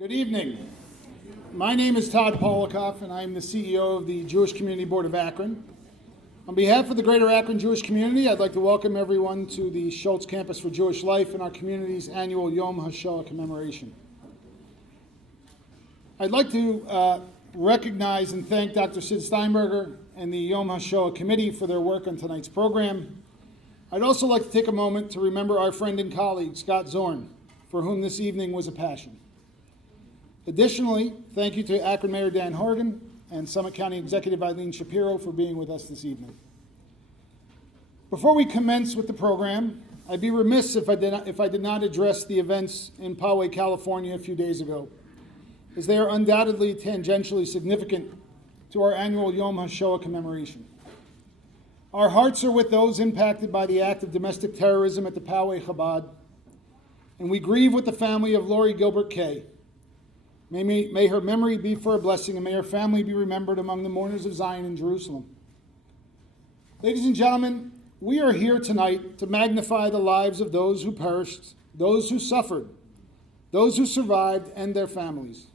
Good evening. My name is Todd Polikoff, and I'm the CEO of the Jewish Community Board of Akron. On behalf of the Greater Akron Jewish community, I'd like to welcome everyone to the Schultz Campus for Jewish Life and our community's annual Yom HaShoah commemoration. I'd like to recognize and thank Dr. Sid Steinberger and the Yom HaShoah committee for their work on tonight's program. I'd also like to take a moment to remember our friend and colleague, Scott Zorn, for whom this evening was a passion. Additionally, thank you to Akron Mayor Dan Horgan and Summit County Executive Eileen Shapiro for being with us this evening. Before we commence with the program, I'd be remiss if I did not address the events in Poway, California a few days ago, as they are undoubtedly tangentially significant to our annual Yom HaShoah commemoration. Our hearts are with those impacted by the act of domestic terrorism at the Poway Chabad, and we grieve with the family of Lori Gilbert Kay. May her memory be for a blessing, and may her family be remembered among the mourners of Zion in Jerusalem. Ladies and gentlemen, we are here tonight to magnify the lives of those who perished, those who suffered, those who survived, and their families.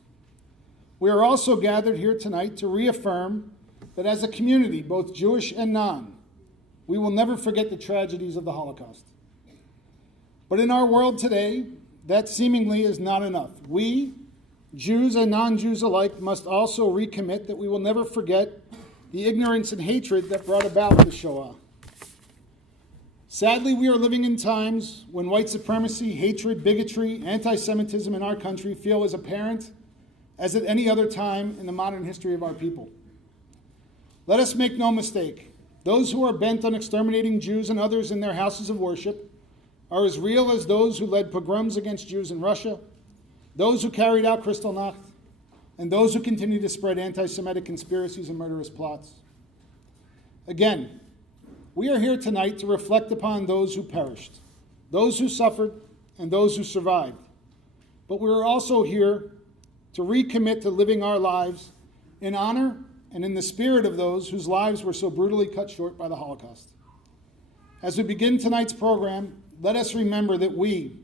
We are also gathered here tonight to reaffirm that as a community, both Jewish and non, we will never forget the tragedies of the Holocaust. But in our world today, that seemingly is not enough. We, Jews and non-Jews alike, must also recommit that we will never forget the ignorance and hatred that brought about the Shoah. Sadly, we are living in times when white supremacy, hatred, bigotry, anti-Semitism in our country feel as apparent as at any other time in the modern history of our people. Let us make no mistake. Those who are bent on exterminating Jews and others in their houses of worship are as real as those who led pogroms against Jews in Russia, those who carried out Kristallnacht, and those who continue to spread anti-Semitic conspiracies and murderous plots. Again, we are here tonight to reflect upon those who perished, those who suffered, and those who survived. But we are also here to recommit to living our lives in honor and in the spirit of those whose lives were so brutally cut short by the Holocaust. As we begin tonight's program, let us remember that we,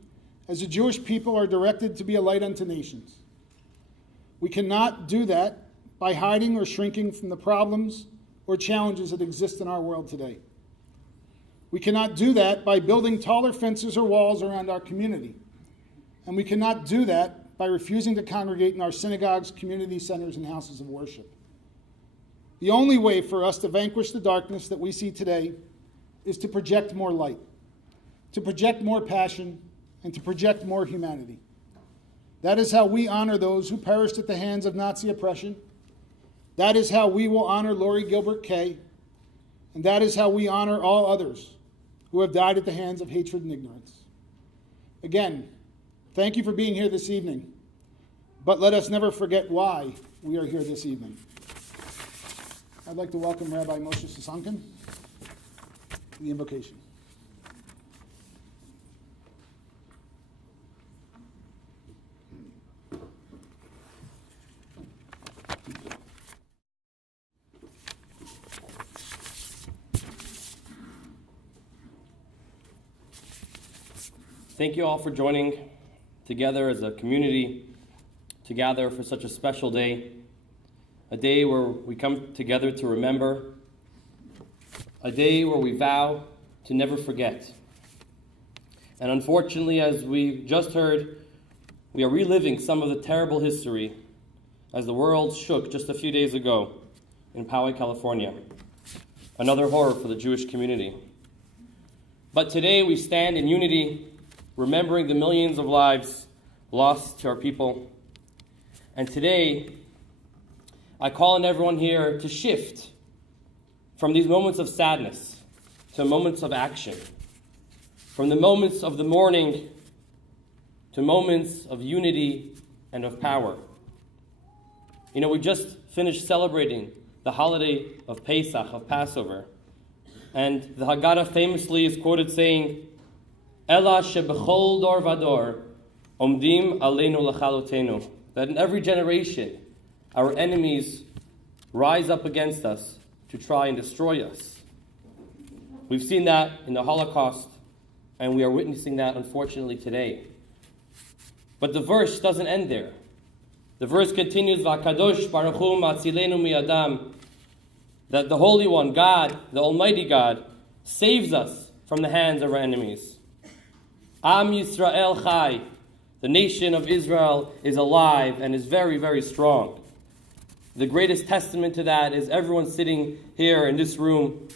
as a Jewish people, are directed to be a light unto nations. We cannot do that by hiding or shrinking from the problems or challenges that exist in our world today. We cannot do that by building taller fences or walls around our community. And we cannot do that by refusing to congregate in our synagogues, community centers, and houses of worship. The only way for us to vanquish the darkness that we see today is to project more light, to project more passion, and to project more humanity. That is how we honor those who perished at the hands of Nazi oppression. That is how we will honor Lori Gilbert Kay. And that is how we honor all others who have died at the hands of hatred and ignorance. Again, thank you for being here this evening. But let us never forget why we are here this evening. I'd like to welcome Rabbi Moshe Sasankin to the invocation. Thank you all for joining together as a community to gather for such a special day, a day where we come together to remember, a day where we vow to never forget. And unfortunately, as we just heard, we are reliving some of the terrible history as the world shook just a few days ago in Poway, California. Another horror for the Jewish community. But today we stand in unity, remembering the millions of lives lost to our people. And today, I call on everyone here to shift from these moments of sadness to moments of action, from the moments of the mourning to moments of unity and of power. You know, we just finished celebrating the holiday of Pesach, of Passover, and the Haggadah famously is quoted saying, Ela shebechol dor vador, omdim aleinu lachalotenu. That in every generation, our enemies rise up against us to try and destroy us. We've seen that in the Holocaust, and we are witnessing that, unfortunately, today. But the verse doesn't end there. The verse continues, V'akadosh baruch hu matzilenu mi'adam, that the Holy One, God, the Almighty God, saves us from the hands of our enemies. Am Yisrael chai, the nation of Israel is alive and is very, very strong. The greatest testament to that is everyone sitting here in this room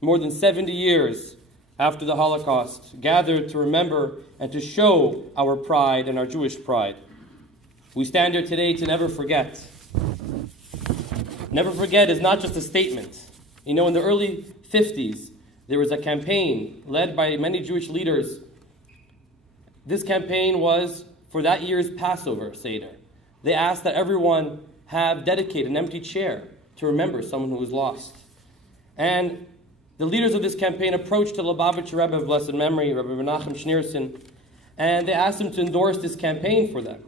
more than 70 years after the Holocaust, gathered to remember and to show our pride and our Jewish pride. We stand here today to never forget. Never forget is not just a statement. You know, in the early 50s, there was a campaign led by many Jewish leaders. This campaign was for that year's Passover Seder. They asked that everyone have dedicated an empty chair to remember someone who was lost. And the leaders of this campaign approached the Lubavitcher Rebbe of blessed memory, Rabbi Menachem Schneerson, and they asked him to endorse this campaign for them.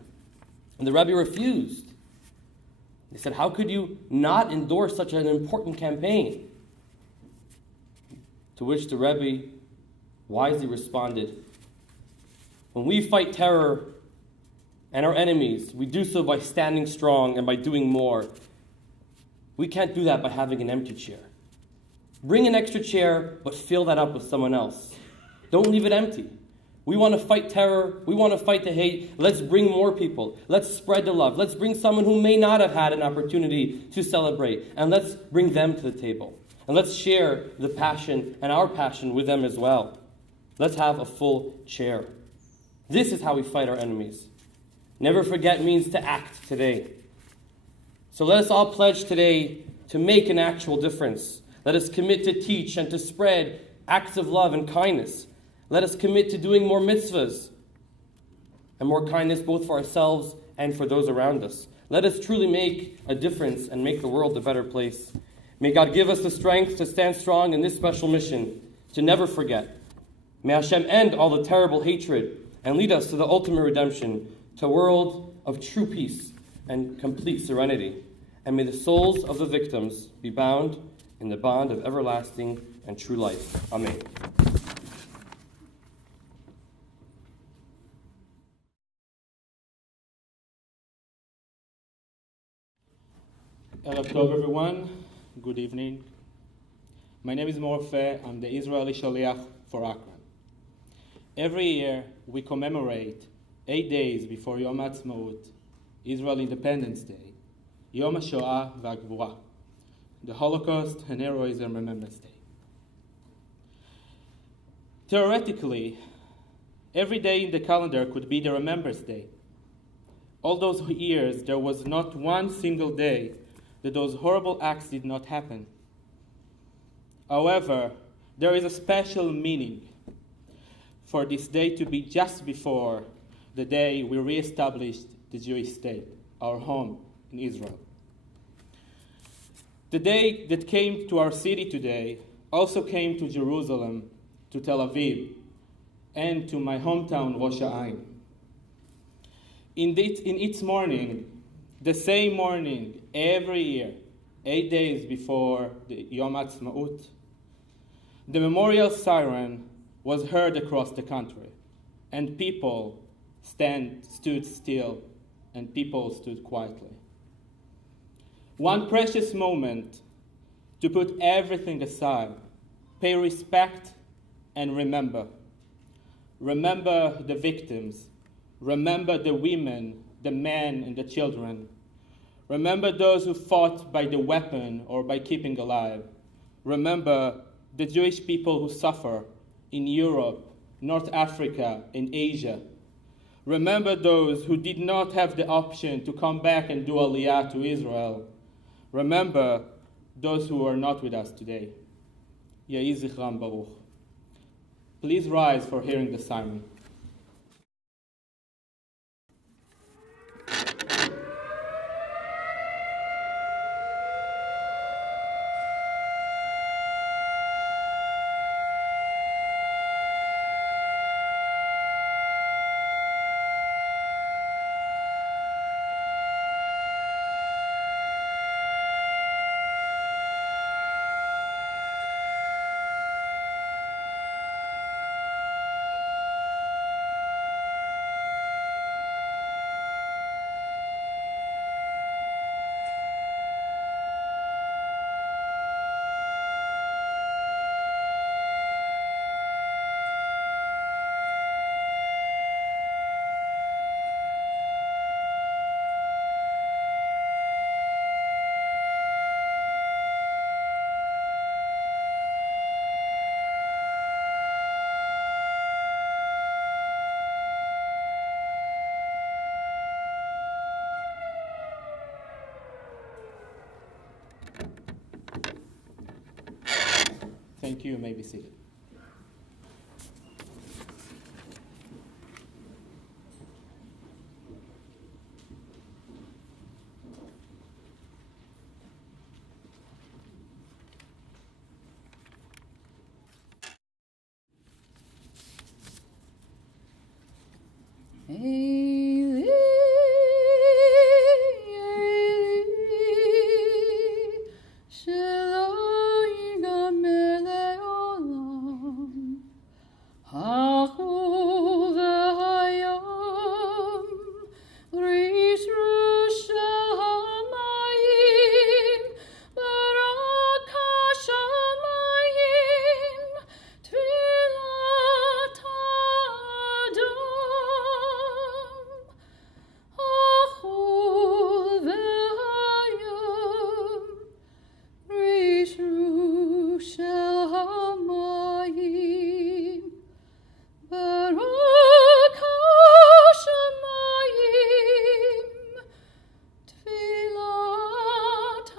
And the Rebbe refused. They said, how could you not endorse such an important campaign? To which the Rebbe wisely responded, when we fight terror and our enemies, we do so by standing strong and by doing more. We can't do that by having an empty chair. Bring an extra chair, but fill that up with someone else. Don't leave it empty. We want to fight terror. We want to fight the hate. Let's bring more people. Let's spread the love. Let's bring someone who may not have had an opportunity to celebrate, and let's bring them to the table. And let's share the passion and our passion with them as well. Let's have a full chair. This is how we fight our enemies. Never forget means to act today. So let us all pledge today to make an actual difference. Let us commit to teach and to spread acts of love and kindness. Let us commit to doing more mitzvahs and more kindness both for ourselves and for those around us. Let us truly make a difference and make the world a better place. May God give us the strength to stand strong in this special mission, to never forget. May Hashem end all the terrible hatred and lead us to the ultimate redemption, to a world of true peace and complete serenity. And may the souls of the victims be bound in the bond of everlasting and true life. Amen. Erev Tov, everyone. Good evening. My name is Morfe. I'm the Israeli Shaliach for Akron. Every year, we commemorate 8 days before Yom HaShoah, Israel Independence Day, Yom HaShoah v'Hagvura, the Holocaust and Heroism Remembrance Day. Theoretically, every day in the calendar could be the Remembrance Day. All those years, there was not one single day that those horrible acts did not happen. However, there is a special meaning for this day to be just before the day we reestablished the Jewish state, our home in Israel. The day that came to our city today also came to Jerusalem, to Tel Aviv, and to my hometown, Rosh Hashanah. In its morning, the same morning, every year, 8 days before the Yom HaShoah, the memorial siren was heard across the country, and people stood still, and people stood quietly. One precious moment to put everything aside, pay respect, and remember. Remember the victims. Remember the women, the men, and the children. Remember those who fought by the weapon or by keeping alive. Remember the Jewish people who suffer in Europe, North Africa, and Asia. Remember those who did not have the option to come back and do Aliyah to Israel. Remember those who are not with us today. Yehi Zichram Baruch. Please rise for hearing the siren. Thank you. You may be seated. Eli, Eli, shelo yigamer leolam. Hachu v'hayom, rishru shel hamayim, barak hashamayim, tfilat Adam. Hachu v'hayom, rishru shel hamayim, barak hashamayim, tfilat Adam.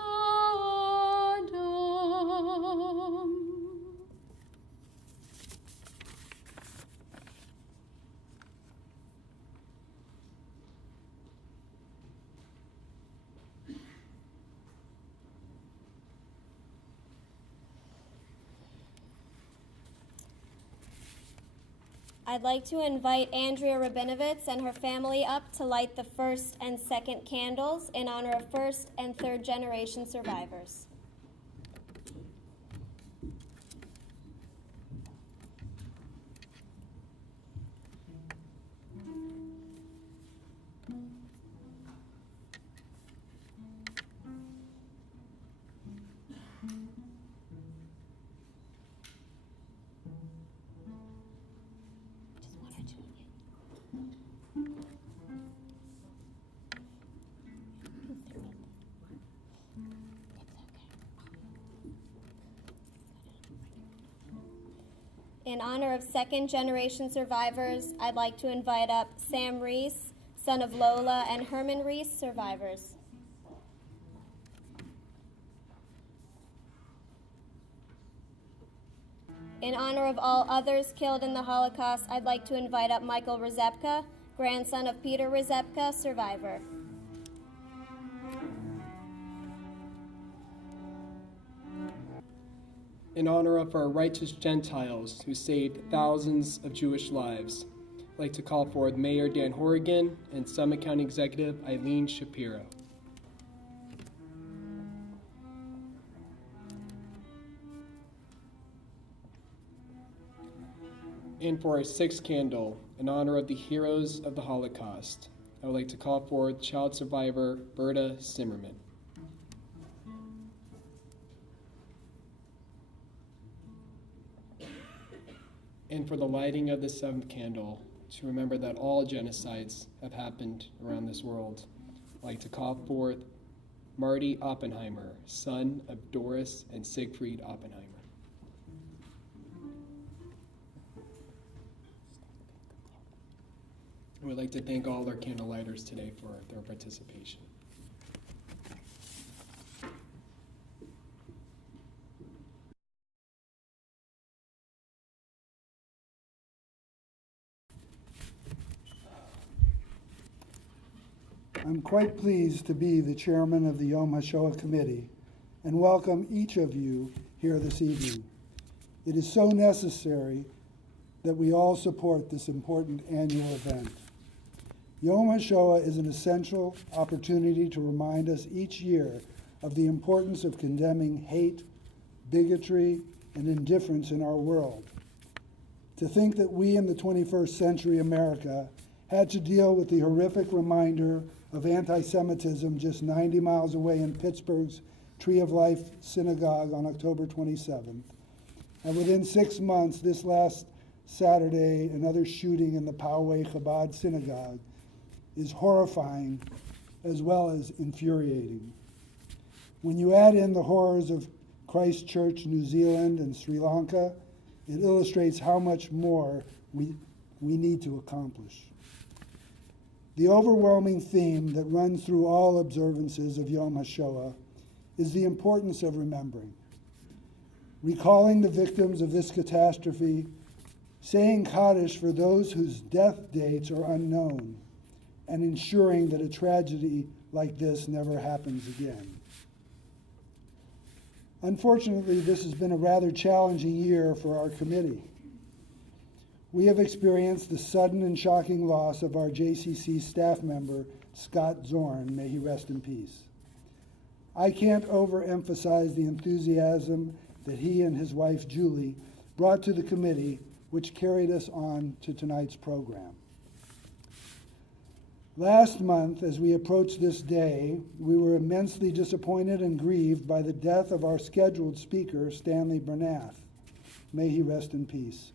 I'd like to invite Andrea Rabinovitz and her family up to light the first and second candles in honor of first and third generation survivors. In honor of second generation survivors, I'd like to invite up Sam Reese, son of Lola and Herman Reese, survivors. In honor of all others killed in the Holocaust, I'd like to invite up Michael Rezepka, grandson of Peter Rezepka, survivor. In honor of our righteous Gentiles who saved thousands of Jewish lives, I'd like to call forward Mayor Dan Horrigan and Summit County Executive Eileen Shapiro. And for our sixth candle, in honor of the heroes of the Holocaust, I would like to call forward child survivor Berta Zimmerman. And for the lighting of the seventh candle, to remember that all genocides have happened around this world, I'd like to call forth Marty Oppenheimer, son of Doris and Siegfried Oppenheimer. And we'd like to thank all our candle lighters today for their participation. I'm quite pleased to be the chairman of the Yom HaShoah committee and welcome each of you here this evening. It is so necessary that we all support this important annual event. Yom HaShoah is an essential opportunity to remind us each year of the importance of condemning hate, bigotry, and indifference in our world. To think that we in the 21st century America had to deal with the horrific reminder of anti-Semitism just 90 miles away in Pittsburgh's Tree of Life Synagogue on October 27th. And within 6 months, this last Saturday, another shooting in the Poway Chabad Synagogue is horrifying as well as infuriating. When you add in the horrors of Christchurch, New Zealand, and Sri Lanka, it illustrates how much more we need to accomplish. The overwhelming theme that runs through all observances of Yom HaShoah is the importance of remembering. recalling the victims of this catastrophe, saying Kaddish for those whose death dates are unknown, and ensuring that a tragedy like this never happens again. Unfortunately, this has been a rather challenging year for our committee. We have experienced the sudden and shocking loss of our JCC staff member, Scott Zorn, may he rest in peace. I can't overemphasize the enthusiasm that he and his wife, Julie, brought to the committee, which carried us on to tonight's program. Last month, as we approached this day, we were immensely disappointed and grieved by the death of our scheduled speaker, Stanley Bernath. May he rest in peace.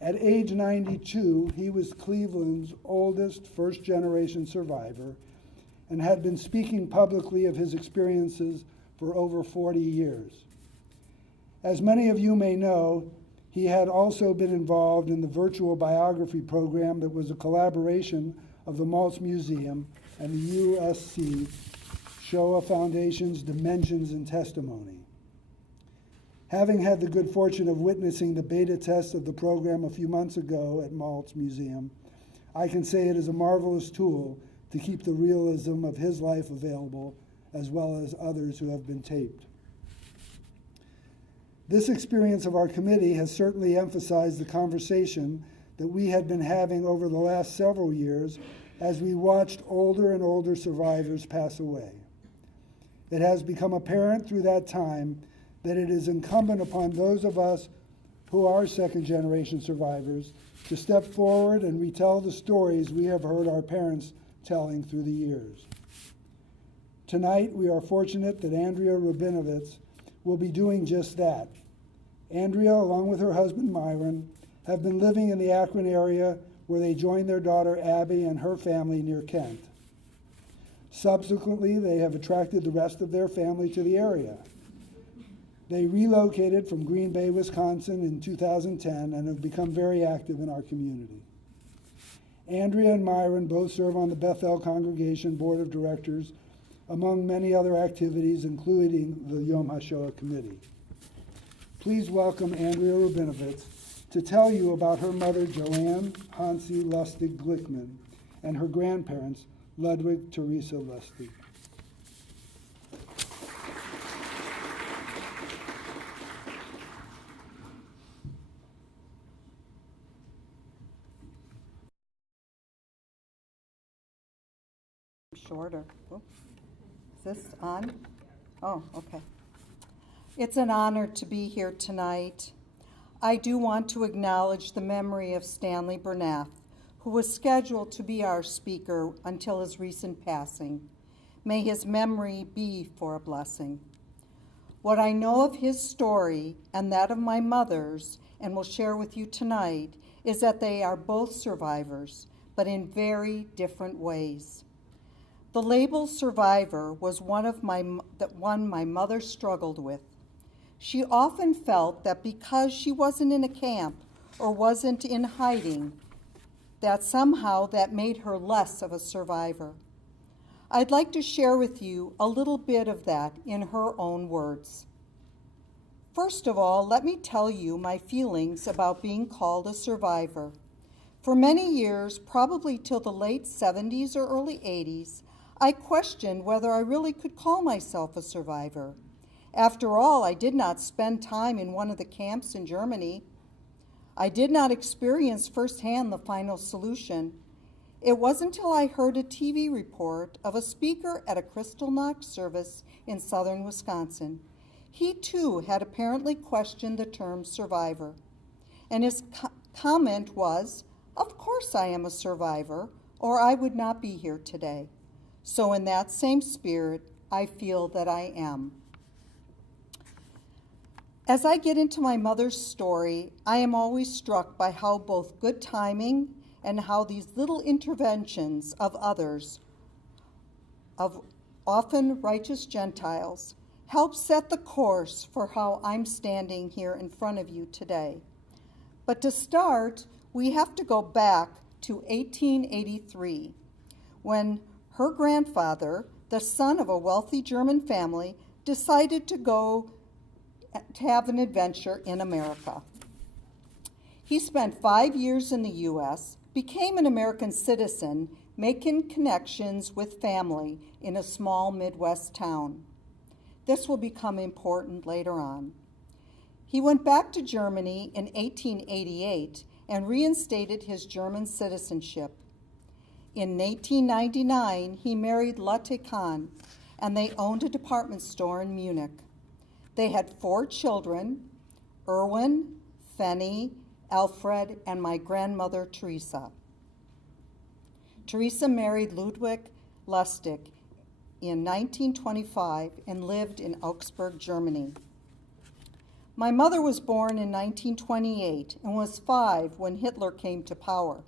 At age 92, he was Cleveland's oldest first-generation survivor and had been speaking publicly of his experiences for over 40 years. As many of you may know, he had also been involved in the virtual biography program that was a collaboration of the Maltz Museum and the USC Shoah Foundation's Dimensions in Testimony. Having had the good fortune of witnessing the beta test of the program a few months ago at Maltz Museum, I can say it is a marvelous tool to keep the realism of his life available, as well as others who have been taped. This experience of our committee has certainly emphasized the conversation that we had been having over the last several years as we watched older and older survivors pass away. It has become apparent through that time that it is incumbent upon those of us who are second-generation survivors to step forward and retell the stories we have heard our parents telling through the years. Tonight, we are fortunate that Andrea Rabinovitz will be doing just that. Andrea, along with her husband Myron, have been living in the Akron area where they joined their daughter Abby and her family near Kent. Subsequently, they have attracted the rest of their family to the area. They relocated from Green Bay, Wisconsin in 2010 and have become very active in our community. Andrea and Myron both serve on the Bethel Congregation Board of Directors, among many other activities, including the Yom HaShoah Committee. Please welcome Andrea Rabinovitz to tell you about her mother, Joanne Hansi Lustig Glickman, and her grandparents, Ludwig Teresa Lustig. Shorter. Oh, is this on? Oh, okay. It's an honor to be here tonight. I do want to acknowledge the memory of Stanley Bernath, who was scheduled to be our speaker until his recent passing. May his memory be for a blessing. What I know of his story and that of my mother's, and will share with you tonight, is that they are both survivors, but in very different ways. The label survivor was one my mother struggled with. She often felt that because she wasn't in a camp or wasn't in hiding, that somehow that made her less of a survivor. I'd like to share with you a little bit of that in her own words. First of all, let me tell you my feelings about being called a survivor. For many years, probably till the late 70s or early 80s, I questioned whether I really could call myself a survivor. After all, I did not spend time in one of the camps in Germany. I did not experience firsthand the final solution. It wasn't until I heard a TV report of a speaker at a Kristallnacht service in southern Wisconsin. He too had apparently questioned the term survivor. And his comment was, "Of course I am a survivor, or I would not be here today." So in that same spirit, I feel that I am. As I get into my mother's story, I am always struck by how both good timing and how these little interventions of others, of often righteous Gentiles, help set the course for how I'm standing here in front of you today. But to start, we have to go back to 1883, when her grandfather, the son of a wealthy German family, decided to go have an adventure in America. He spent 5 years in the U.S., became an American citizen, making connections with family in a small Midwest town. This will become important later on. He went back to Germany in 1888 and reinstated his German citizenship. In 1899, he married Lotte Kahn, and they owned a department store in Munich. They had 4 children, Erwin, Fanny, Alfred, and my grandmother, Teresa. Teresa married Ludwig Lustig in 1925 and lived in Augsburg, Germany. My mother was born in 1928 and was 5 when Hitler came to power.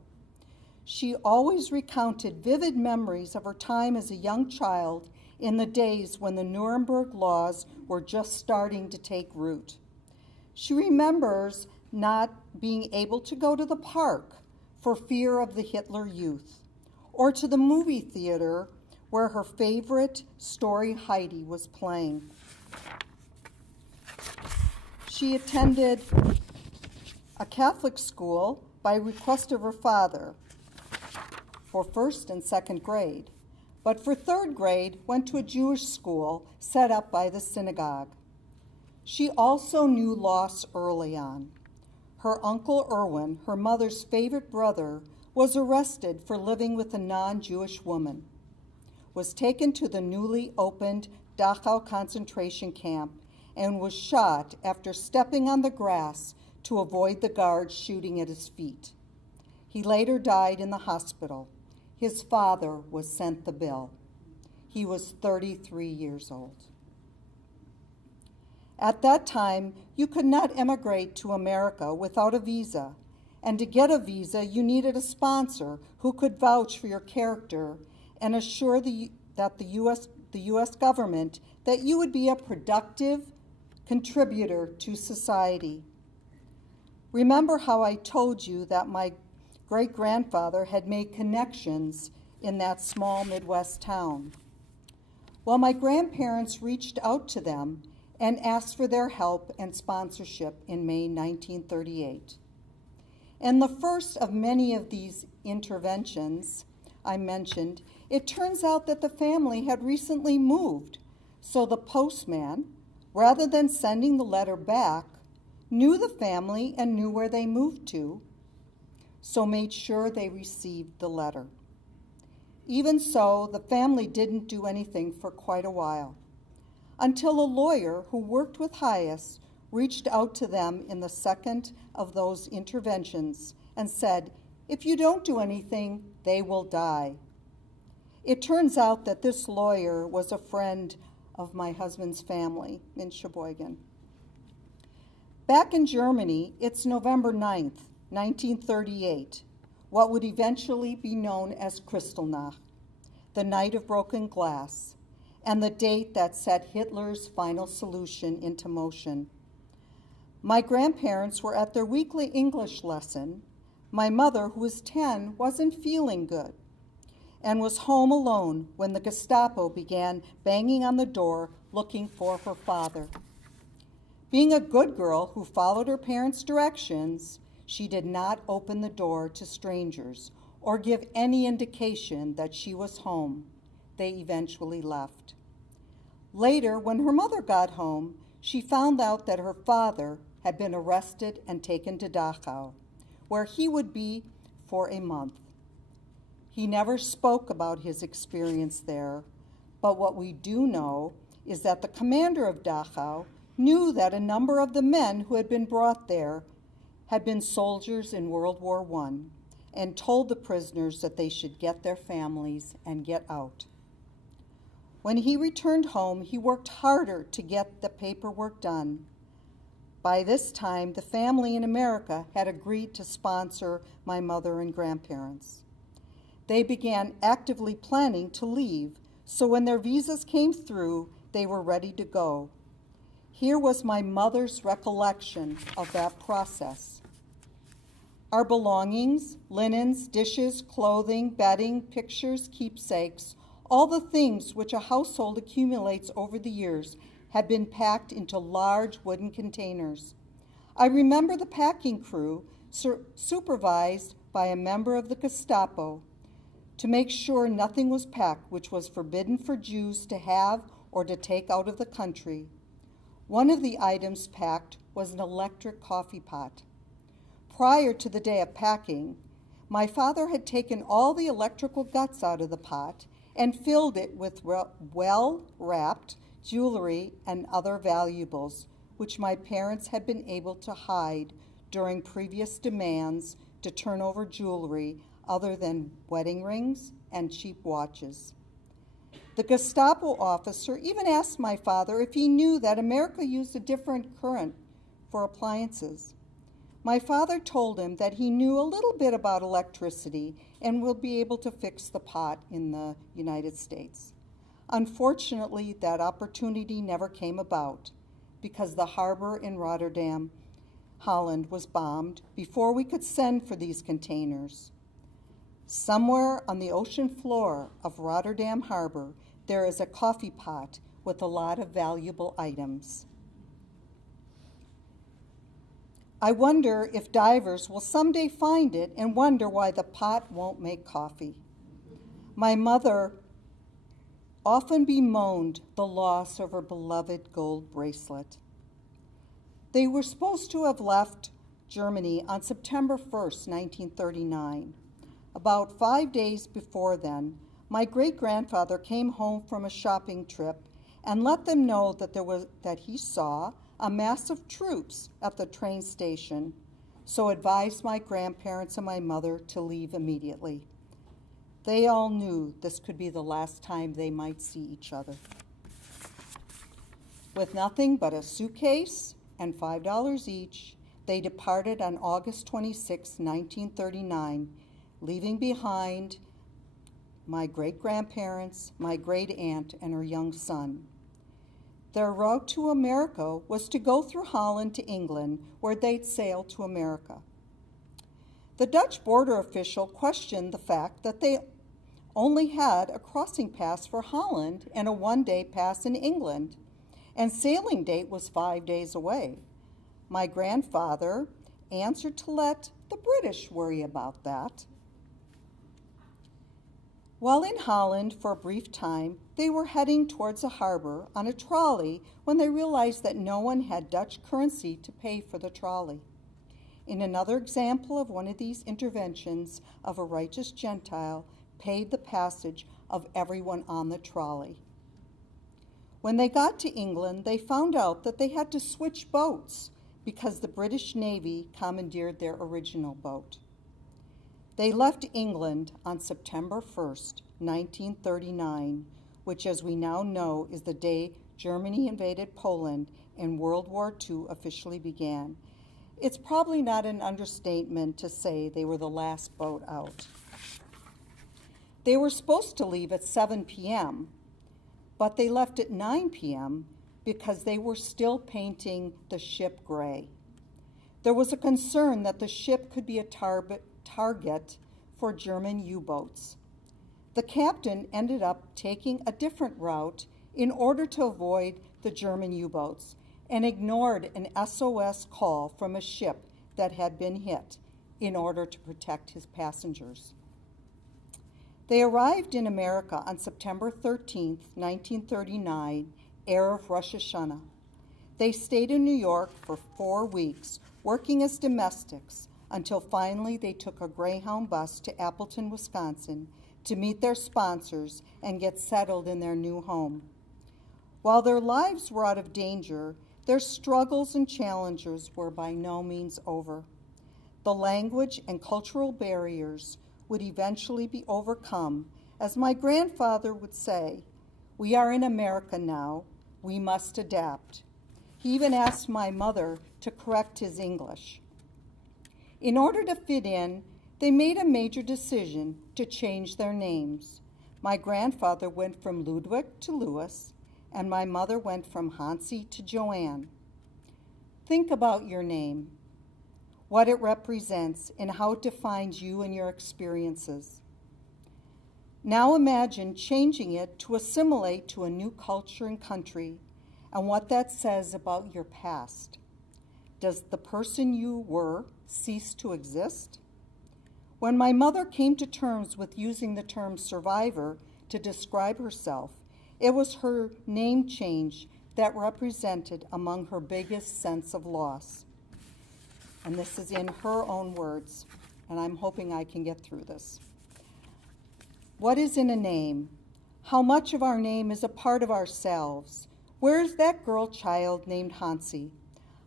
She always recounted vivid memories of her time as a young child in the days when the Nuremberg laws were just starting to take root. She remembers not being able to go to the park for fear of the Hitler Youth, or to the movie theater where her favorite story Heidi was playing. She attended a Catholic school by request of her father for 1st and 2nd grade, but for 3rd grade went to a Jewish school set up by the synagogue. She also knew loss early on. Her uncle Erwin, her mother's favorite brother, was arrested for living with a non-Jewish woman, was taken to the newly opened Dachau concentration camp, and was shot after stepping on the grass to avoid the guards shooting at his feet. He later died in the hospital. His father was sent the bill. He was 33 years old. At that time, you could not emigrate to America without a visa, and to get a visa, you needed a sponsor who could vouch for your character and assure the U.S. government that you would be a productive contributor to society. Remember how I told you that my great-grandfather had made connections in that small Midwest town? Well, my grandparents reached out to them and asked for their help and sponsorship in May 1938. And the first of many of these interventions I mentioned, it turns out that the family had recently moved, so the postman, rather than sending the letter back, knew the family and knew where they moved to, so made sure they received the letter. Even so, the family didn't do anything for quite a while, until a lawyer who worked with Hayes reached out to them in the second of those interventions and said, "If you don't do anything, they will die." It turns out that this lawyer was a friend of my husband's family in Sheboygan. Back in Germany, it's November 9th, 1938, what would eventually be known as Kristallnacht, the night of broken glass, and the date that set Hitler's final solution into motion. My grandparents were at their weekly English lesson. My mother, who was 10, wasn't feeling good and was home alone when the Gestapo began banging on the door looking for her father. Being a good girl who followed her parents' directions, she did not open the door to strangers or give any indication that she was home. They eventually left. Later, when her mother got home, she found out that her father had been arrested and taken to Dachau, where he would be for a month. He never spoke about his experience there, but what we do know is that the commander of Dachau knew that a number of the men who had been brought there had been soldiers in World War I and told the prisoners that they should get their families and get out. When he returned home, he worked harder to get the paperwork done. By this time, the family in America had agreed to sponsor my mother and grandparents. They began actively planning to leave, so when their visas came through, they were ready to go. Here was my mother's recollection of that process. Our belongings, linens, dishes, clothing, bedding, pictures, keepsakes, all the things which a household accumulates over the years, had been packed into large wooden containers. I remember the packing crew, supervised by a member of the Gestapo, to make sure nothing was packed which was forbidden for Jews to have or to take out of the country. One of the items packed was an electric coffee pot. Prior to the day of packing, my father had taken all the electrical guts out of the pot and filled it with well-wrapped jewelry and other valuables, which my parents had been able to hide during previous demands to turn over jewelry other than wedding rings and cheap watches. The Gestapo officer even asked my father if he knew that America used a different current for appliances. My father told him that he knew a little bit about electricity and will be able to fix the pot in the United States. Unfortunately, that opportunity never came about because the harbor in Rotterdam, Holland, was bombed before we could send for these containers. Somewhere on the ocean floor of Rotterdam Harbor, there is a coffee pot with a lot of valuable items. I wonder if divers will someday find it and wonder why the pot won't make coffee. My mother often bemoaned the loss of her beloved gold bracelet. They were supposed to have left Germany on September 1st, 1939. About 5 days before then, my great-grandfather came home from a shopping trip and let them know that he saw a mass of troops at the train station, so advised my grandparents and my mother to leave immediately. They all knew this could be the last time they might see each other. With nothing but a suitcase and $5 each, they departed on August 26, 1939, leaving behind my great-grandparents, my great-aunt, and her young son. Their route to America was to go through Holland to England, where they'd sail to America. The Dutch border official questioned the fact that they only had a crossing pass for Holland and a one-day pass in England, and sailing date was 5 days away. My grandfather answered to let the British worry about that. While in Holland for a brief time, they were heading towards a harbor on a trolley when they realized that no one had Dutch currency to pay for the trolley. In another example of one of these interventions of a righteous Gentile paid the passage of everyone on the trolley. When they got to England, they found out that they had to switch boats because the British Navy commandeered their original boat. They left England on September 1st, 1939, which, as we now know, is the day Germany invaded Poland and World War II officially began. It's probably not an understatement to say they were the last boat out. They were supposed to leave at 7 p.m., but they left at 9 p.m. because they were still painting the ship gray. There was a concern that the ship could be a target for German U-boats. The captain ended up taking a different route in order to avoid the German U-boats and ignored an SOS call from a ship that had been hit in order to protect his passengers. They arrived in America on September 13, 1939, Erev Rosh Hashanah. They stayed in New York for 4 weeks, working as domestics, until finally they took a Greyhound bus to Appleton, Wisconsin, to meet their sponsors and get settled in their new home. While their lives were out of danger, their struggles and challenges were by no means over. The language and cultural barriers would eventually be overcome. As my grandfather would say, "We are in America now, we must adapt." He even asked my mother to correct his English. In order to fit in, they made a major decision to change their names. My grandfather went from Ludwig to Louis, and my mother went from Hansi to Joanne. Think about your name, what it represents, and how it defines you and your experiences. Now imagine changing it to assimilate to a new culture and country. and what that says about your past. Does the person you were cease to exist? When my mother came to terms with using the term survivor to describe herself, it was her name change that represented among her biggest sense of loss. And this is in her own words, and I'm hoping I can get through this. What is in a name? How much of our name is a part of ourselves? Where's that girl child named Hansi?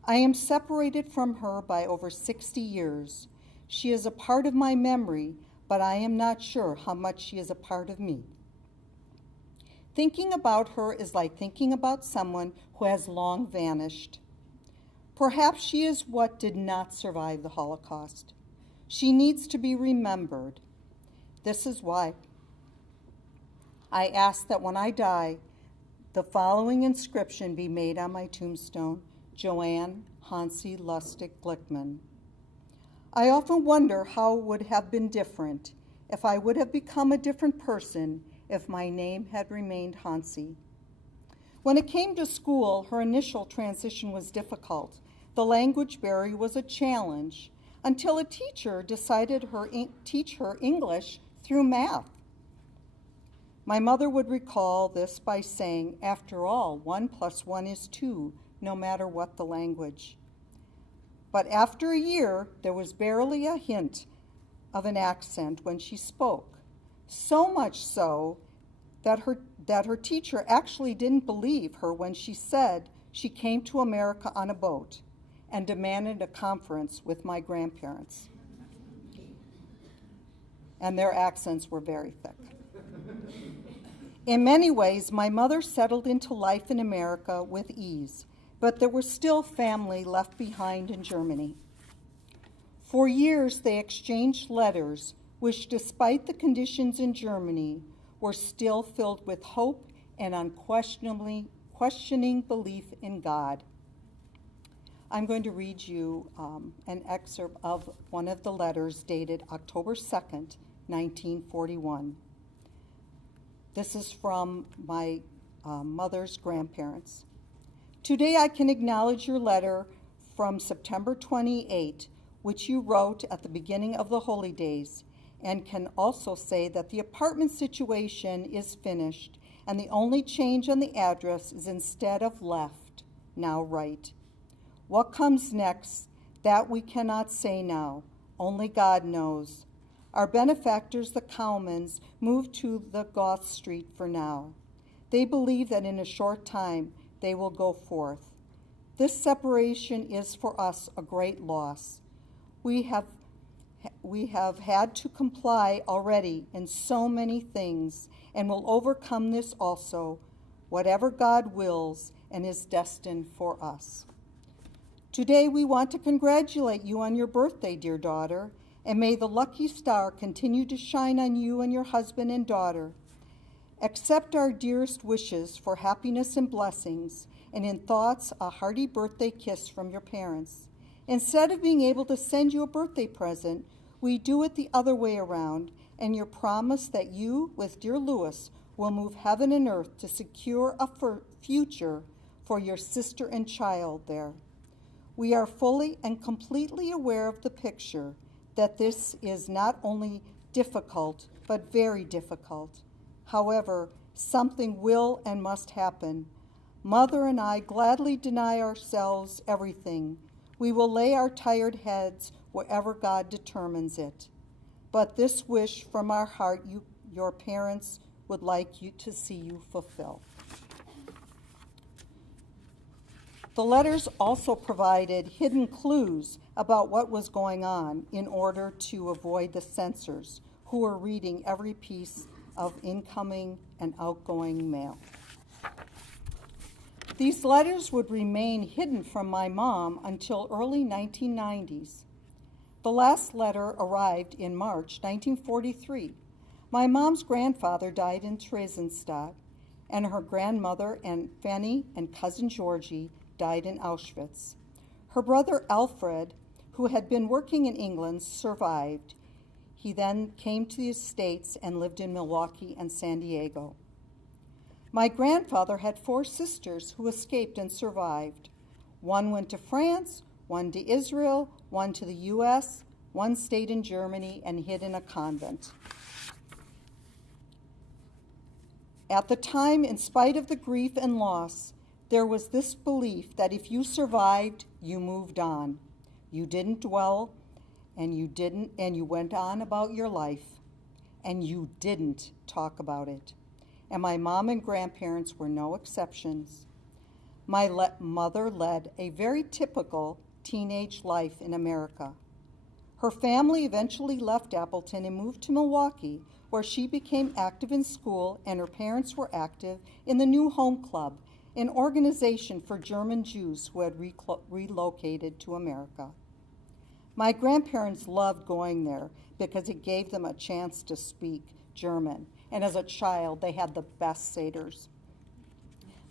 I am separated from her by over 60 years. She is a part of my memory, but I am not sure how much she is a part of me. Thinking about her is like thinking about someone who has long vanished. Perhaps she is what did not survive the Holocaust. She needs to be remembered. This is why I ask that when I die, the following inscription be made on my tombstone: Joanne Hansi Lustig Glickman. I often wonder how it would have been different, if I would have become a different person if my name had remained Hansi. When it came to school, her initial transition was difficult. The language barrier was a challenge until a teacher decided to teach her English through math. My mother would recall this by saying, after all, 1 + 1 is 2, no matter what the language. But after a year, there was barely a hint of an accent when she spoke, so much so that her teacher actually didn't believe her when she said she came to America on a boat and demanded a conference with my grandparents. And their accents were very thick. In many ways, my mother settled into life in America with ease, but there was still family left behind in Germany. For years, they exchanged letters, which, despite the conditions in Germany, were still filled with hope and unquestionably questioning belief in God. I'm going to read you an excerpt of one of the letters dated October 2nd, 1941. This is from my mother's grandparents. Today I can acknowledge your letter from September 28, which you wrote at the beginning of the holy days, and can also say that the apartment situation is finished, and the only change on the address is instead of left, now right. What comes next, that we cannot say now. Only God knows. Our benefactors, the Cowmans, moved to the Goth Street for now. They believe that in a short time they will go forth. This separation is for us a great loss. We have had to comply already in so many things, and will overcome this also, whatever God wills and is destined for us. Today we want to congratulate you on your birthday, dear daughter, and may the lucky star continue to shine on you and your husband and daughter. Accept our dearest wishes for happiness and blessings, and in thoughts, a hearty birthday kiss from your parents. Instead of being able to send you a birthday present, we do it the other way around, and your promise that you, with dear Louis, will move heaven and earth to secure a future for your sister and child there. We are fully and completely aware of the picture that this is not only difficult, but very difficult. However, something will and must happen. Mother and I gladly deny ourselves everything. We will lay our tired heads wherever God determines it. But this wish from our heart, your parents would like you to see you fulfill. The letters also provided hidden clues about what was going on in order to avoid the censors who were reading every piece of incoming and outgoing mail. These letters would remain hidden from my mom until early 1990s. The last letter arrived in March 1943. My mom's grandfather died in Theresienstadt, and her grandmother and Fanny and cousin Georgie died in Auschwitz. Her brother Alfred, who had been working in England, survived. He then came to the States and lived in Milwaukee and San Diego. My grandfather had 4 sisters who escaped and survived. One went to France, one to Israel, one to the U.S., one stayed in Germany and hid in a convent. At the time, in spite of the grief and loss, there was this belief that if you survived, you moved on. You didn't dwell, and you went on about your life, and you didn't talk about it. And my mom and grandparents were no exceptions. My mother led a very typical teenage life in America. Her family eventually left Appleton and moved to Milwaukee, where she became active in school, and her parents were active in the New Home Club, an organization for German Jews who had relocated to America. My grandparents loved going there because it gave them a chance to speak German, and as a child, they had the best seders.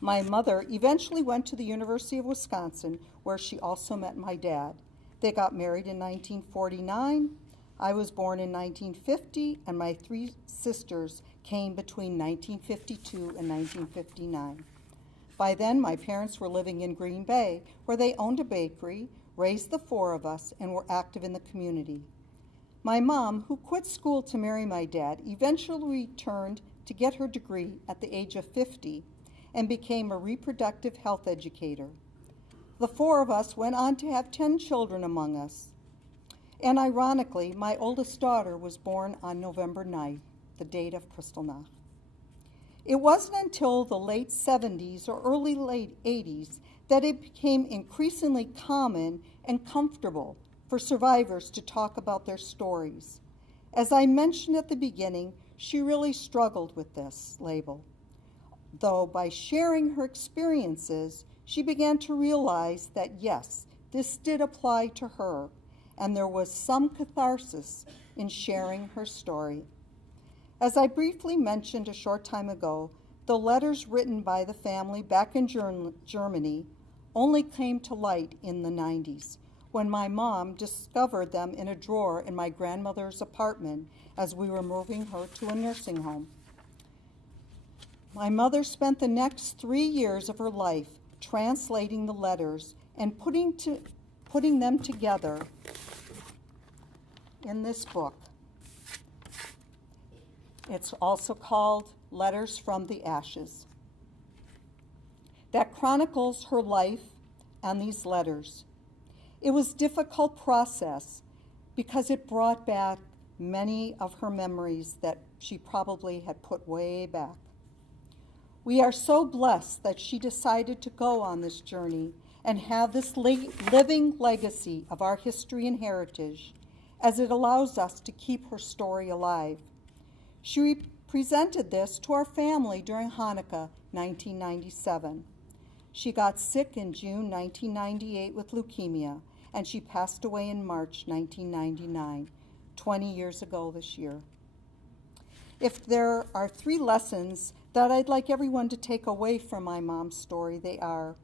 My mother eventually went to the University of Wisconsin, where she also met my dad. They got married in 1949. I was born in 1950, and my 3 sisters came between 1952 and 1959. By then, my parents were living in Green Bay, where they owned a bakery, raised the 4 of us, and were active in the community. My mom, who quit school to marry my dad, eventually returned to get her degree at the age of 50 and became a reproductive health educator. The 4 of us went on to have 10 children among us. And ironically, my oldest daughter was born on November 9th, the date of Kristallnacht. It wasn't until the late 70s or late 80s that it became increasingly common and comfortable for survivors to talk about their stories. As I mentioned at the beginning, she really struggled with this label. Though by sharing her experiences, she began to realize that yes, this did apply to her, and there was some catharsis in sharing her story. As I briefly mentioned a short time ago, the letters written by the family back in Germany only came to light in the 90s, when my mom discovered them in a drawer in my grandmother's apartment as we were moving her to a nursing home. My mother spent the next 3 years of her life translating the letters and putting them together in this book. It's also called Letters from the Ashes, that chronicles her life and these letters. It was a difficult process because it brought back many of her memories that she probably had put way back. We are so blessed that she decided to go on this journey and have this living legacy of our history and heritage, as it allows us to keep her story alive. She presented this to our family during Hanukkah 1997. She got sick in June 1998 with leukemia, and she passed away in March 1999, 20 years ago this year. If there are 3 lessons that I'd like everyone to take away from my mom's story, they are: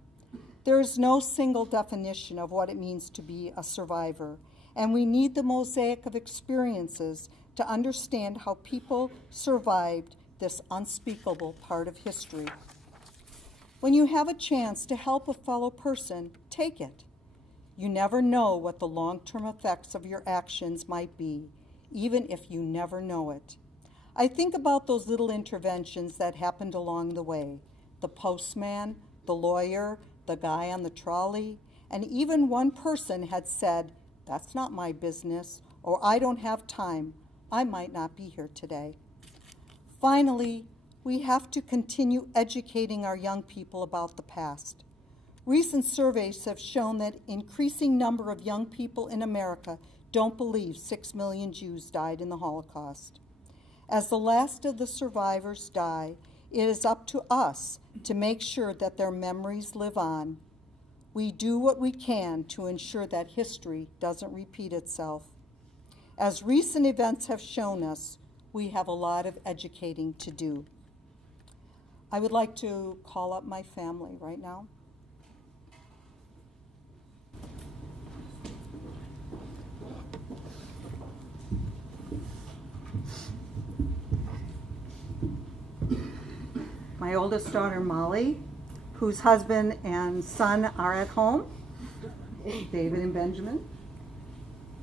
there is no single definition of what it means to be a survivor, and we need the mosaic of experiences to understand how people survived this unspeakable part of history. When you have a chance to help a fellow person, take it. You never know what the long-term effects of your actions might be, even if you never know it. I think about those little interventions that happened along the way: the postman, the lawyer, the guy on the trolley, and even one person had said, "That's not my business," or "I don't have time. I might not be here today." Finally, we have to continue educating our young people about the past. Recent surveys have shown that an increasing number of young people in America don't believe 6 million Jews died in the Holocaust. As the last of the survivors die, it is up to us to make sure that their memories live on. We do what we can to ensure that history doesn't repeat itself. As recent events have shown us, we have a lot of educating to do. I would like to call up my family right now. My my oldest daughter Molly, whose husband and son are at home, David and Benjamin,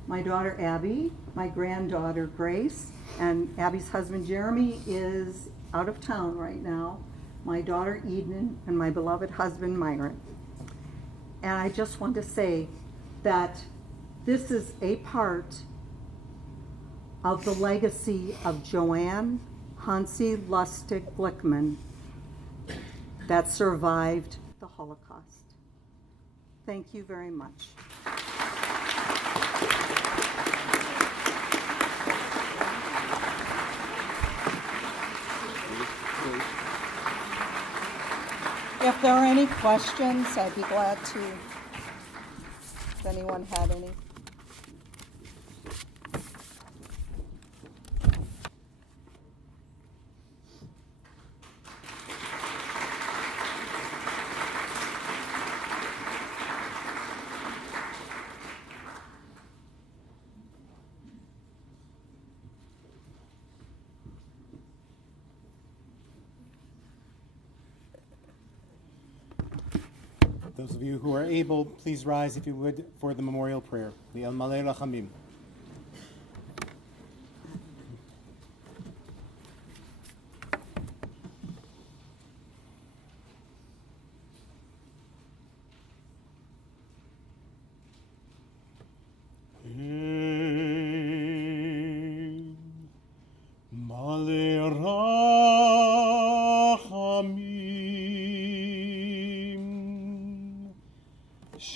my daughter Abby, my granddaughter Grace, and Abby's husband Jeremy is out of town right now, my daughter Eden, and my beloved husband Myron. And I just want to say that this is a part of the legacy of Joanne Hansi Lustig Glickman that survived the Holocaust. Thank you very much. If there are any questions, I'd be glad to, if anyone had any. Those of you who are able, please rise, if you would, for the memorial prayer. Li'el Malei Rachamim.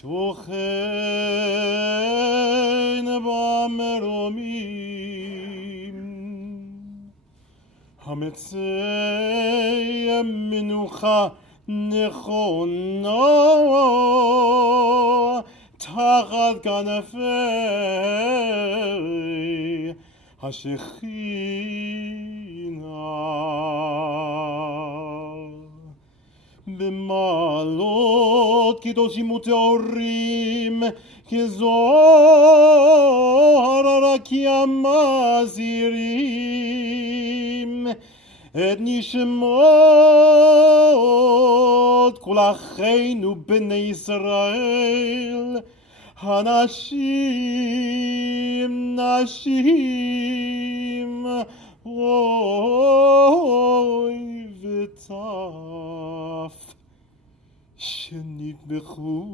שוכן במרומים המצא מנוחה נכונה תחת כנפי השכינה במעלות קדושים וטהורים כזוהר הרקיע מזהירים את נשמות כל אחינו בני ישראל הנשים נשים אוי וטף שנטבחו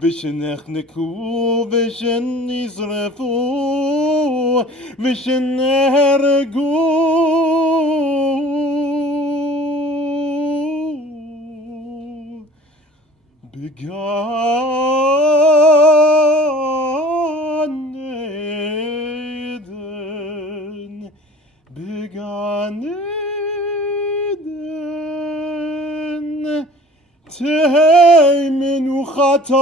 ושנחנקו ושנשרפו ושנהרגו בגן עדן בגן עדן תהי מנוחתם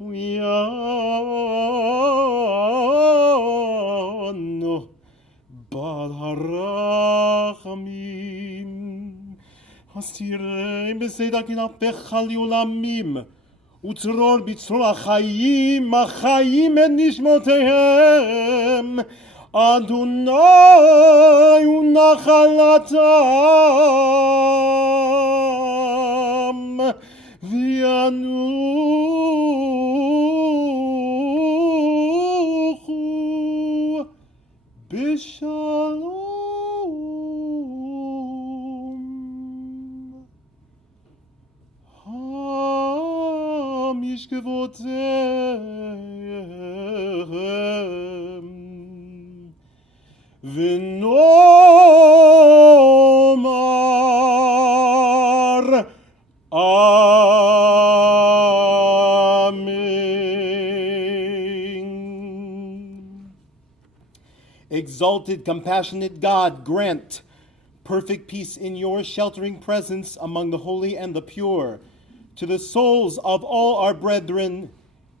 ויענו בעל הרחמים הסתירי בסדר כנפיך לעולמים וצרור בצרור החיים החיים את נשמותיהם אדוני הוא נחלתם וינוחו בשלום המשכבותיהם ונאמר Amen. Exalted, compassionate God, grant perfect peace in your sheltering presence among the holy and the pure, to the souls of all our brethren,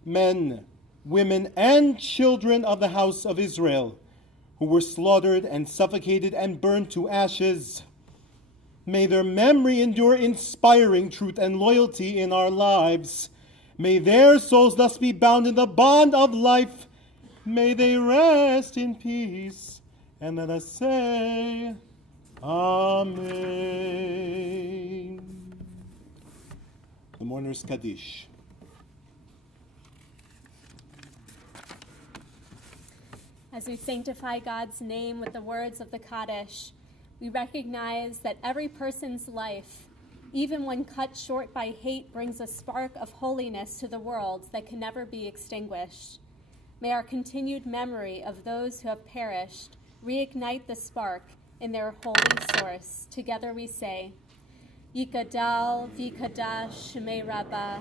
men, women, and children of the house of Israel, who were slaughtered and suffocated and burned to ashes. May their memory endure inspiring truth and loyalty in our lives. May their souls thus be bound in the bond of life. May they rest in peace And let us say, Amen. The mourner's Kaddish. As we sanctify God's name with the words of the Kaddish, we recognize that every person's life, even when cut short by hate, brings a spark of holiness to the world that can never be extinguished. May our continued memory of those who have perished reignite the spark in their holy source. Together we say, Yikadal v'yikadash shemei Rabbah,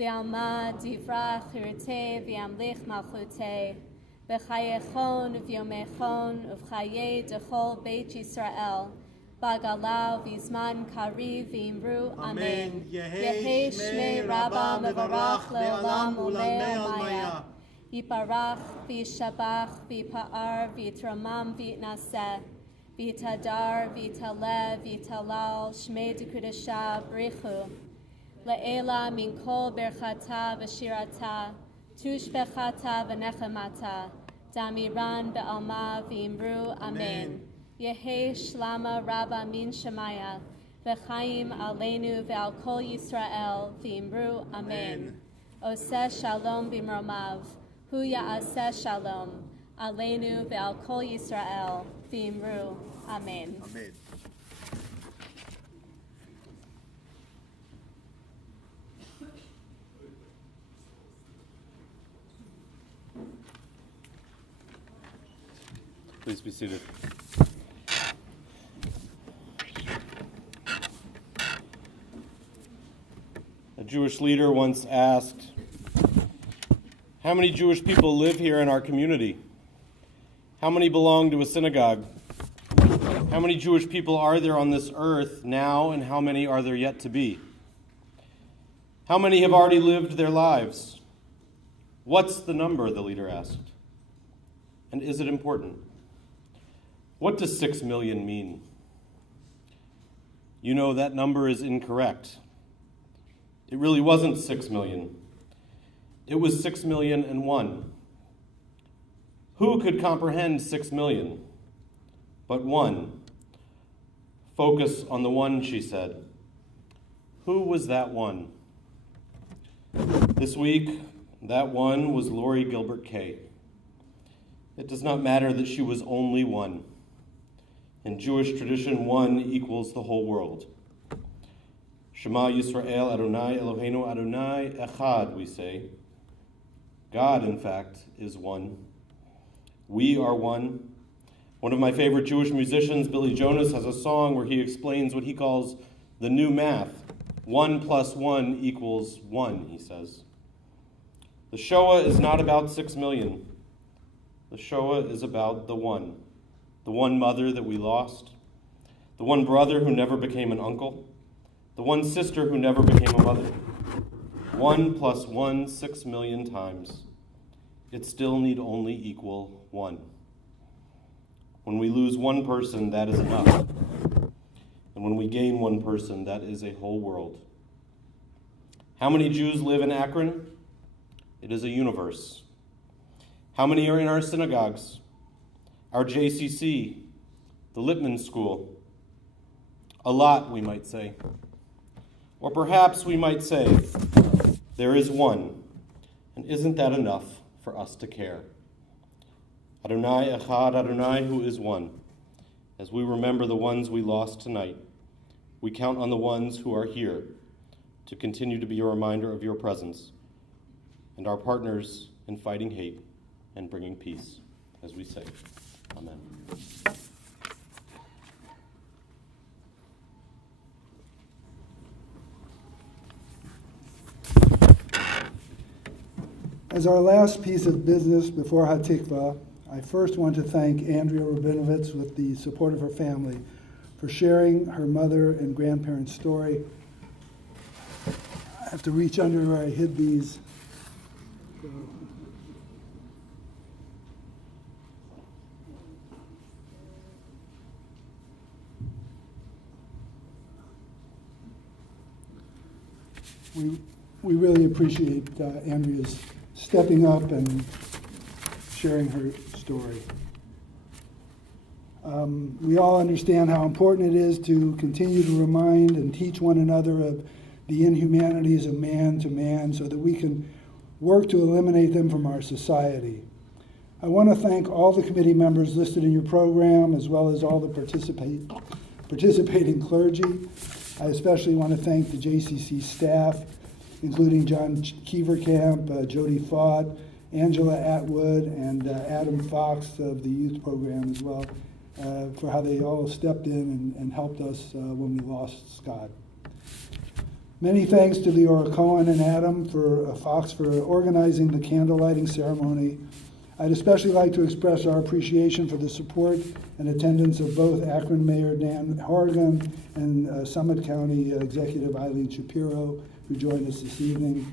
v'alma divrach hirteh v'yamlich malchuteh, v'chayechon v'yomechon uv'chayei dechol Beit Yisrael, Bagalau v'zman kariv v'imru Amen. Yehei shmei Rabbah mevarach le'olam u'le'omaya. Yiparach v'yishabach v'yipa'ar v'yitramam v'yitnaseh. V'yitadar v'yitaleh v'yitalal shmei dekudesha brichu. Le'ela min kol berchata v'shirata. Tushbechata v'nechemata. Damiran be'alma v'imru Amen. Yehei shlama Rabba min Shemaya. V'chaim aleinu ve'al kol Yisrael v'imru Amen. Oseh shalom b'mromav. Hu ya'aseh shalom. Aleinu ve'al kol Yisrael v'imru Amen. Amen. Please be seated. A Jewish leader once asked, "How many Jewish people live here in our community? How many belong to a synagogue? How many Jewish people are there on this earth now, and how many are there yet to be? How many have already lived their lives? What's the number?" the leader asked. "And is it important? What does 6 million mean?" You know that number is incorrect. It really wasn't 6 million. It was 6,000,001. Who could comprehend 6 million? But one. Focus on the one, she said. Who was that one? This week, that one was Lori Gilbert Kay. It does not matter that she was only one. In Jewish tradition, one equals the whole world. Shema Yisrael Adonai Eloheinu Adonai Echad, we say. God, in fact, is one. We are one. One of my favorite Jewish musicians, Billy Jonas, has a song where he explains what he calls the new math. 1 + 1 equals 1, he says. The Shoah is not about 6 million. The Shoah is about the one mother that we lost, the one brother who never became an uncle, the one sister who never became a mother. 1 + 1, 6 million times. It still need only equal 1. When we lose one person, that is enough. And when we gain one person, that is a whole world. How many Jews live in Akron? It is a universe. How many are in our synagogues? Our JCC, the Lippman School? A lot, we might say. Or perhaps we might say, there is one, and isn't that enough for us to care? Adonai Echad, Adonai, who is one. As we remember the ones we lost tonight, we count on the ones who are here to continue to be a reminder of your presence and our partners in fighting hate and bringing peace, as we say, Amen. As our last piece of business before Hatikvah, I first want to thank Andrea Rabinovitz, with the support of her family, for sharing her mother and grandparents' story. I have to reach under where I hid these. We really appreciate Andrea's stepping up and sharing her story. We all understand how important it is to continue to remind and teach one another of the inhumanities of man to man so that we can work to eliminate them from our society. I want to thank all the committee members listed in your program, as well as all the participating clergy. I especially want to thank the JCC staff, including John Kieverkamp, Jody Fott, Angela Atwood, and Adam Fox of the youth program as well, for how they all stepped in and helped us when we lost Scott. Many thanks to Leora Cohen and Adam Fox for organizing the candle lighting ceremony. I'd especially like to express our appreciation for the support and attendance of both Akron Mayor Dan Horgan and Summit County Executive Eileen Shapiro, who joined us this evening.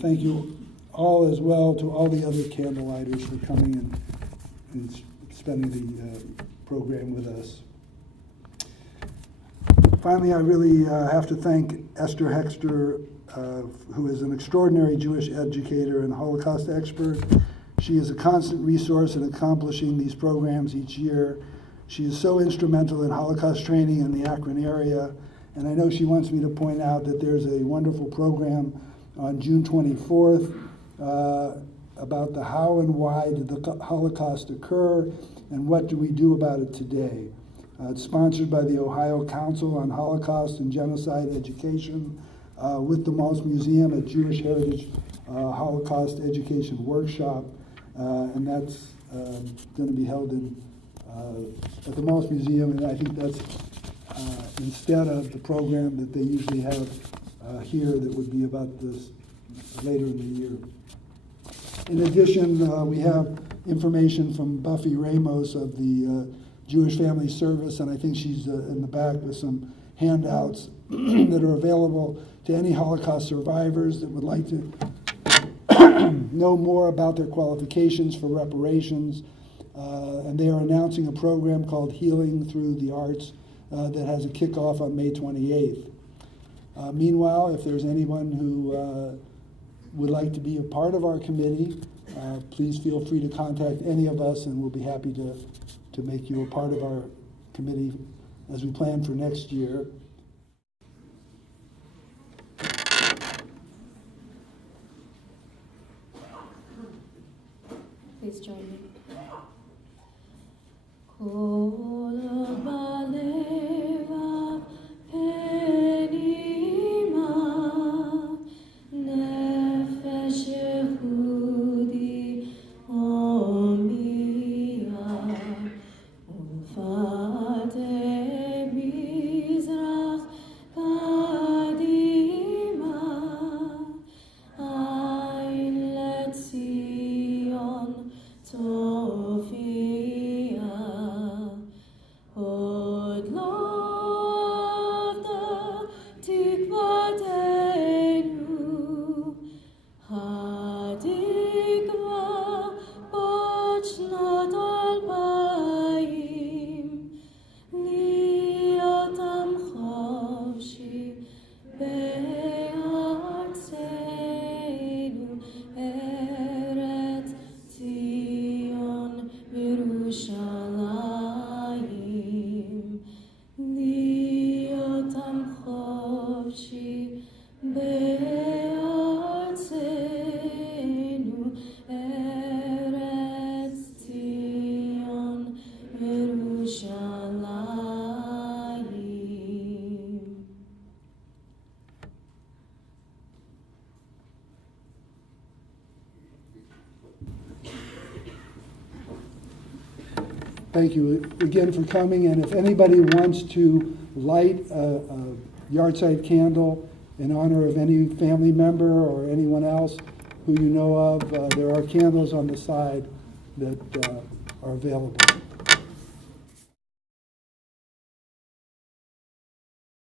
Thank you all as well to all the other candle lighters for coming and spending the program with us. Finally, I really have to thank Esther Hexter, who is an extraordinary Jewish educator and Holocaust expert. She is a constant resource in accomplishing these programs each year. She is so instrumental in Holocaust training in the Akron area, and I know she wants me to point out that there's a wonderful program on June 24th about the how and why did the Holocaust occur and what do we do about it today. It's sponsored by the Ohio Council on Holocaust and Genocide Education with the Maltz Museum at Jewish Heritage Holocaust Education Workshop, and that's going to be held at the Maltz Museum, and I think that's instead of the program that they usually have here that would be about this later in the year. In addition, we have information from Buffy Ramos of the Jewish Family Service, and I think she's in the back with some handouts that are available to any Holocaust survivors that would like to know more about their qualifications for reparations. And they are announcing a program called Healing Through the Arts that has a kickoff on May 28th. Meanwhile, if there's anyone who would like to be a part of our committee, please feel free to contact any of us, and we'll be happy to make you a part of our committee as we plan for next year. Please join me. Thank you again for coming, and if anybody wants to light a yahrzeit candle in honor of any family member or anyone else who you know of, there are candles on the side that are available.